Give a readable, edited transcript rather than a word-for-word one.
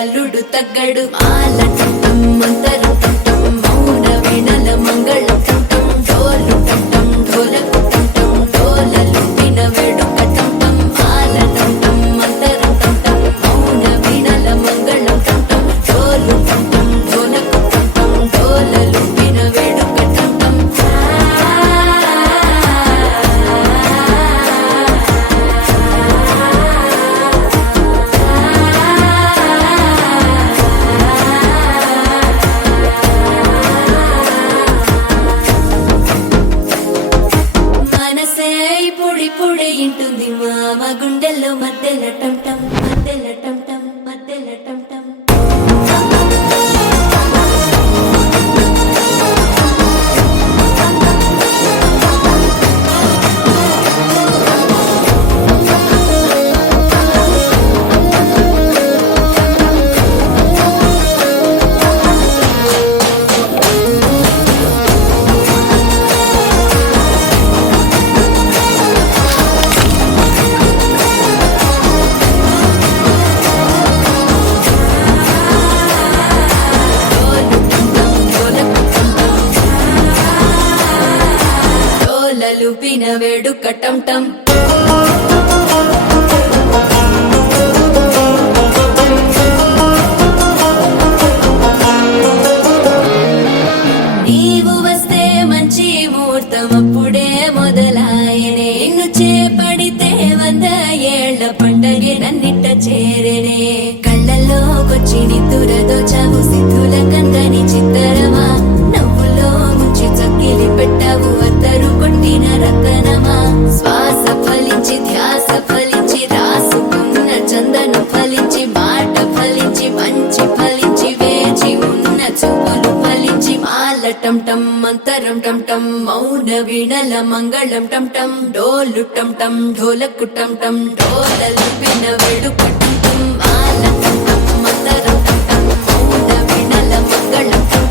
అల్లుడు తగ్గడు మాల టం మంతరు టం మౌన వీణల మంగళం టం డోలు టం ఢోలకు టం డోలలు విన వేడుక టం మాల టం మంతరు టం మౌన వీణల మంగళం టం డోలు టం ఢోలకు టం డోలలు విన వేడుక టం పొడి ఇంటుంది మామ గుండెల్లో మధ్యల టం టం మధ్యల టం టం మధ్యల టం టం లుపిన వేడుక టం టం నీవు వస్తే మంచి ముహూర్తం అప్పుడే మొదలాయనే నిన్ను చేపడితే 100 ఏళ్ల పండగే నన్నిట్ట చేరనే కళ్ళల్లోకొచ్చి నిద్దురదోచావు సిద్ధుల కందని చిత్తరమా నవ్వులో ముంచి చక్కిలి పెట్టావు అద్దరు కొట్టిన రతనమా శ్వాస ఫలించి ధ్యాస ఫలించి రాసుకున్న చందను ఫలించి మాట ఫలించి మంచి ఫలించి వేచి ఉన్న చూపులు ఫలించి మాల టం టం మంతరం టం టం మౌన వీణల మంగళం టం టం డోలు టం టం ఢోలకు టం టం డోలలు విన వేడుక టం టం మాల టం టం మంతరం టం టం మౌన వీణల మంగళం టం